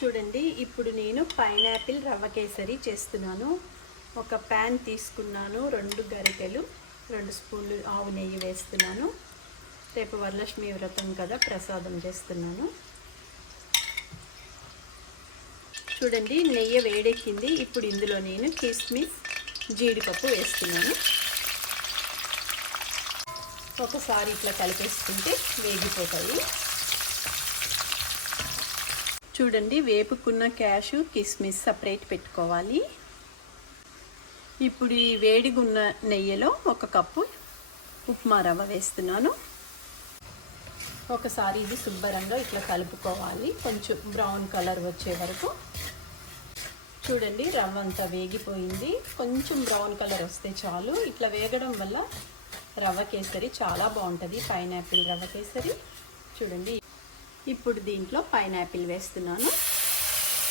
చూడండి, ఇప్పుడు నేను పైనాపిల్ రవ్వ కేసరి చేస్తున్నాను. ఒక ప్యాన్ తీసుకున్నాను, 2 గరిటెలు 2 స్పూన్లు ఆవు నెయ్యి వేస్తున్నాను. రేపు వరలక్ష్మి వ్రతం కదా, ప్రసాదం చేస్తున్నాను. చూడండి, నెయ్యి వేడెక్కింది. ఇప్పుడు ఇందులో నేను కిస్మిస్, జీడిపప్పు వేస్తున్నాను. ఒకసారి ఇట్లా కలిపేసుకుంటే వేగిపోతాయి. చూడండి, వేపుకున్న క్యాషు, కిస్మిస్ సపరేట్ పెట్టుకోవాలి. ఇప్పుడు ఈ వేడిగున్న నెయ్యిలో 1 కప్పు ఉప్మా రవ్వ వేస్తున్నాను. ఒకసారి ఇది శుభ్రంగా ఇట్లా కలుపుకోవాలి, కొంచెం బ్రౌన్ కలర్ వచ్చే వరకు. చూడండి, రవ్వ అంతా వేగిపోయింది. కొంచెం బ్రౌన్ కలర్ వస్తే చాలు. ఇట్లా వేగడం వల్ల రవ్వ కేసరి చాలా బాగుంటుంది, పైనాపిల్ రవ్వ కేసరి. చూడండి, ఇప్పుడు దీంట్లో పైనాపిల్ వేస్తున్నాను.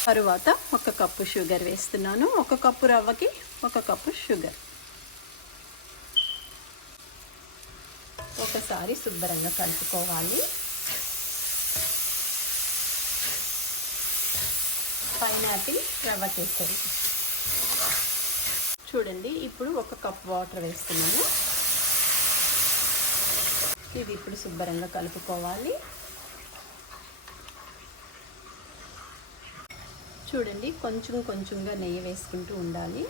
తరువాత 1 కప్పు షుగర్ వేస్తున్నాను. 1 కప్పు రవ్వకి 1 కప్పు షుగర్. ఒకసారి శుభ్రంగా కలుపుకోవాలి. పైనాపిల్ రవ్వ కేసరి. చూడండి, ఇప్పుడు 1 కప్ వాటర్ వేస్తున్నాను. ఇది ఇప్పుడు శుభ్రంగా కలుపుకోవాలి. చూడండి, కొంచెం కొంచెంగా నెయ్యి వేసుకుంటూ ఉండాలి.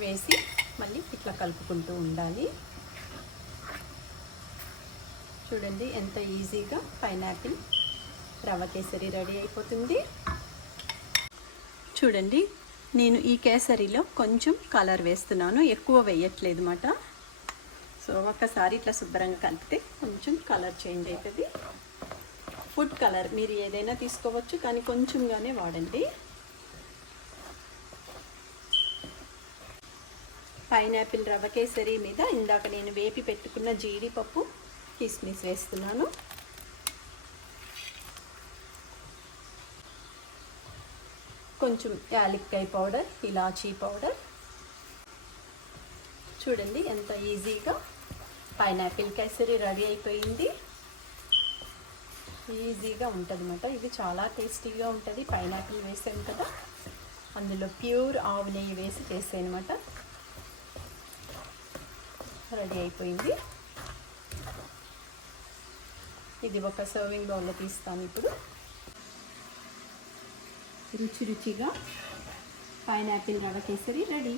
వేసి మళ్ళీ ఇట్లా కలుపుకుంటూ ఉండాలి. చూడండి, ఎంత ఈజీగా పైనాపిల్ రవ్వ కేసరి రెడీ అయిపోతుంది. చూడండి, నేను ఈ కేసరిలో కొంచెం కలర్ వేస్తున్నాను, ఎక్కువ వేయట్లేదు అన్నమాట. సో ఒక్కసారి ఇట్లా శుభ్రంగా కలిపితే కొంచెం కలర్ చేంజ్ అవుతుంది. ఫుడ్ కలర్ మీరు ఏదైనా తీసుకోవచ్చు, కానీ కొంచెంగానే వాడండి. పైనాపిల్ రవ్వ కేసరి మీద ఇందాక నేను వేపి పెట్టుకున్న జీడిపప్పు, కిస్మిస్ వేస్తున్నాను. కొంచెం యాలక్కాయ పౌడర్, ఇలాచీ పౌడర్. చూడండి, ఎంత ఈజీగా పైనాపిల్ కేసరి రెడీ అయిపోయింది. ఈజీగా ఉంటుంది అన్నమాట. ఇది చాలా టేస్టీగా ఉంటుంది. పైనాపిల్ వేసాను కదా, అందులో ప్యూర్ ఆవు నెయ్యి వేసి చేసాను అన్నమాట. రెడీ అయిపోయింది. ఇది ఒక సర్వింగ్ బౌల్లో తీస్తాను. ఇప్పుడు రుచి రుచిగా పైనాపిల్ రవ్వ కేసరి రెడీ.